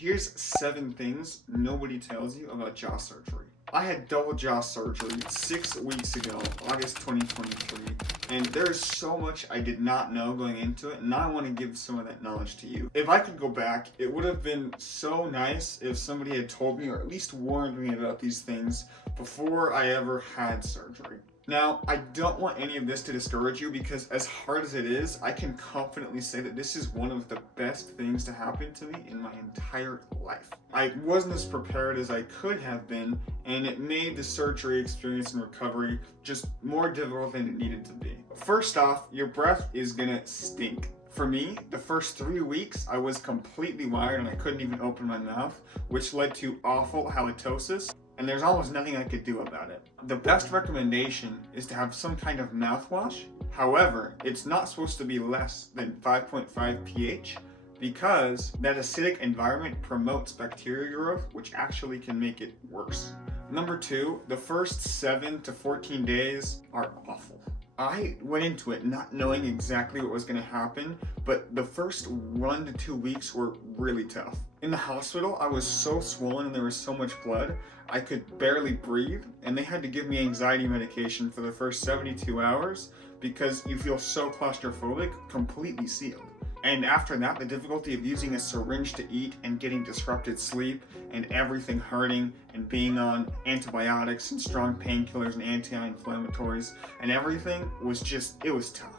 Here's 7 things nobody tells you about jaw surgery. I had double jaw surgery 6 weeks ago, August 2023, and there is so much I did not know going into it, and I want to give some of that knowledge to you. If I could go back, it would have been so nice if somebody had told me or at least warned me about these things before I ever had surgery. Now, I don't want any of this to discourage you because as hard as it is, I can confidently say that this is one of the best things to happen to me in my entire life. I wasn't as prepared as I could have been, and it made the surgery experience and recovery just more difficult than it needed to be. First off, your breath is gonna stink. For me, the first 3 weeks, I was completely wired and I couldn't even open my mouth, which led to awful halitosis, and there's almost nothing I could do about it. The best recommendation is to have some kind of mouthwash. However, it's not supposed to be less than 5.5 pH because that acidic environment promotes bacteria growth, which actually can make it worse. Number 2, the first 7 to 14 days are awful. I went into it not knowing exactly what was going to happen, but the first 1 to 2 weeks were really tough. In the hospital, I was so swollen and there was so much blood, I could barely breathe, and they had to give me anxiety medication for the first 72 hours because you feel so claustrophobic, completely sealed. And after that, the difficulty of using a syringe to eat and getting disrupted sleep and everything hurting and being on antibiotics and strong painkillers and anti-inflammatories and everything was just, it was tough.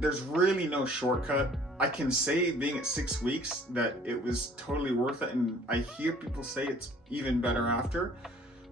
There's really no shortcut. I can say being at 6 weeks that it was totally worth it, and I hear people say it's even better after,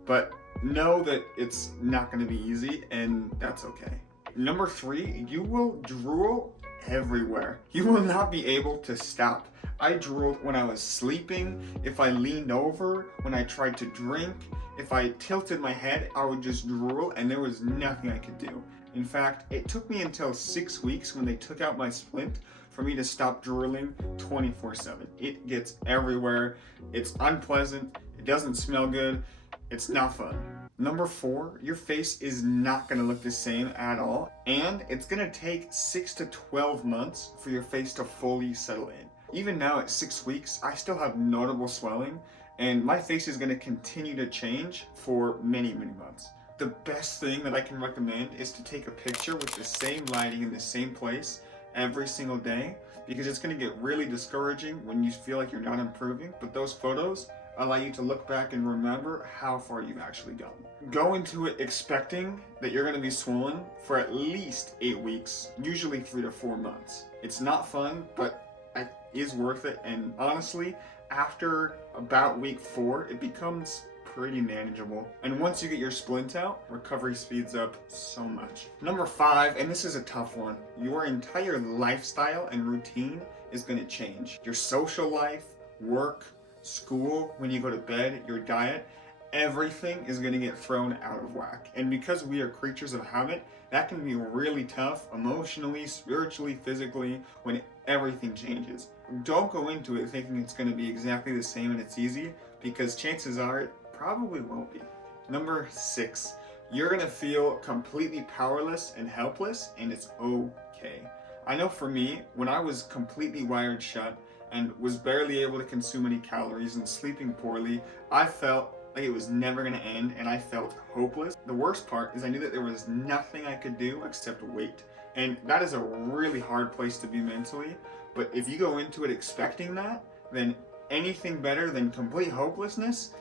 but know that it's not going to be easy, and that's okay. Number 3, you will drool everywhere. You will not be able to stop. I drooled when I was sleeping, if I leaned over, when I tried to drink, if I tilted my head, I would just drool and there was nothing I could do. In fact, it took me until 6 weeks when they took out my splint for me to stop drooling 24/7. It gets everywhere, it's unpleasant, it doesn't smell good, it's not fun. Number 4, your face is not going to look the same at all, and it's going to take 6 to 12 months for your face to fully settle in. Even now at 6 weeks, I still have notable swelling, and my face is going to continue to change for many, many months. The best thing that I can recommend is to take a picture with the same lighting in the same place every single day, because it's going to get really discouraging when you feel like you're not improving, but those photos allow you to look back and remember how far you've actually gone. Go into it expecting that you're going to be swollen for at least 8 weeks, usually 3 to 4 months. It's not fun, but it is worth it, and honestly, after about week 4, it becomes pretty manageable. And once you get your splint out, recovery speeds up so much. Number 5, and this is a tough one, your entire lifestyle and routine is going to change. Your social life, work, school, when you go to bed, your diet, everything is going to get thrown out of whack. And because we are creatures of habit, that can be really tough emotionally, spiritually, physically, when everything changes. Don't go into it thinking it's going to be exactly the same and it's easy, because chances are it probably won't be. Number 6, you're going to feel completely powerless and helpless, and it's okay. I know for me, when I was completely wired shut and was barely able to consume any calories and sleeping poorly, I felt like it was never going to end, and I felt hopeless. The worst part is I knew that there was nothing I could do except wait. And that is a really hard place to be mentally, but if you go into it expecting that, then anything better than complete hopelessness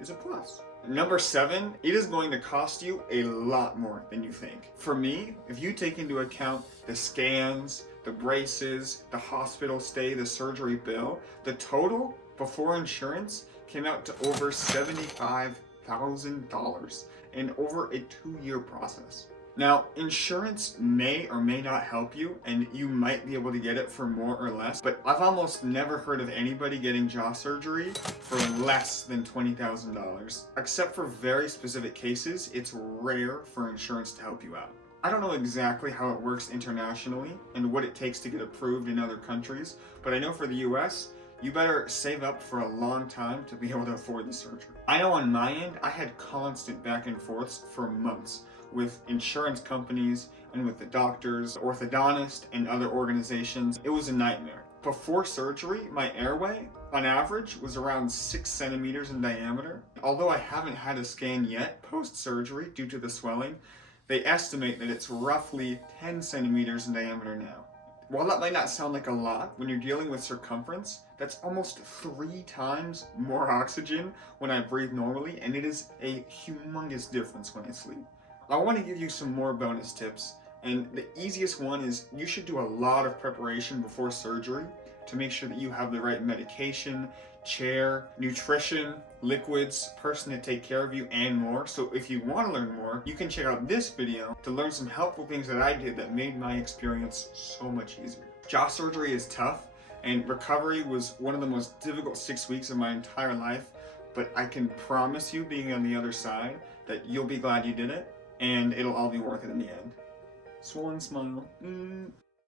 is a plus. Number 7, it is going to cost you a lot more than you think. For me, if you take into account the scans, the braces, the hospital stay, the surgery bill, the total before insurance came out to over $75,000 and over a 2-year process. Now, insurance may or may not help you, and you might be able to get it for more or less, but I've almost never heard of anybody getting jaw surgery for less than $20,000. Except for very specific cases, it's rare for insurance to help you out. I don't know exactly how it works internationally and what it takes to get approved in other countries, but I know for the US, you better save up for a long time to be able to afford the surgery. I know on my end, I had constant back and forths for months with insurance companies and with the doctors, orthodontist, and other organizations. It was a nightmare. Before surgery, my airway, on average, was around 6 centimeters in diameter. Although I haven't had a scan yet post-surgery due to the swelling, they estimate that it's roughly 10 centimeters in diameter now. While that might not sound like a lot, when you're dealing with circumference, that's almost 3 times more oxygen when I breathe normally, and it is a humongous difference when I sleep. I want to give you some more bonus tips, and the easiest one is you should do a lot of preparation before surgery to make sure that you have the right medication, chair, nutrition, liquids, person to take care of you, and more. So if you want to learn more, you can check out this video to learn some helpful things that I did that made my experience so much easier. Jaw surgery is tough, and recovery was one of the most difficult 6 weeks of my entire life, but I can promise you, being on the other side, that you'll be glad you did it, and it'll all be worth it in the end. Swollen smile.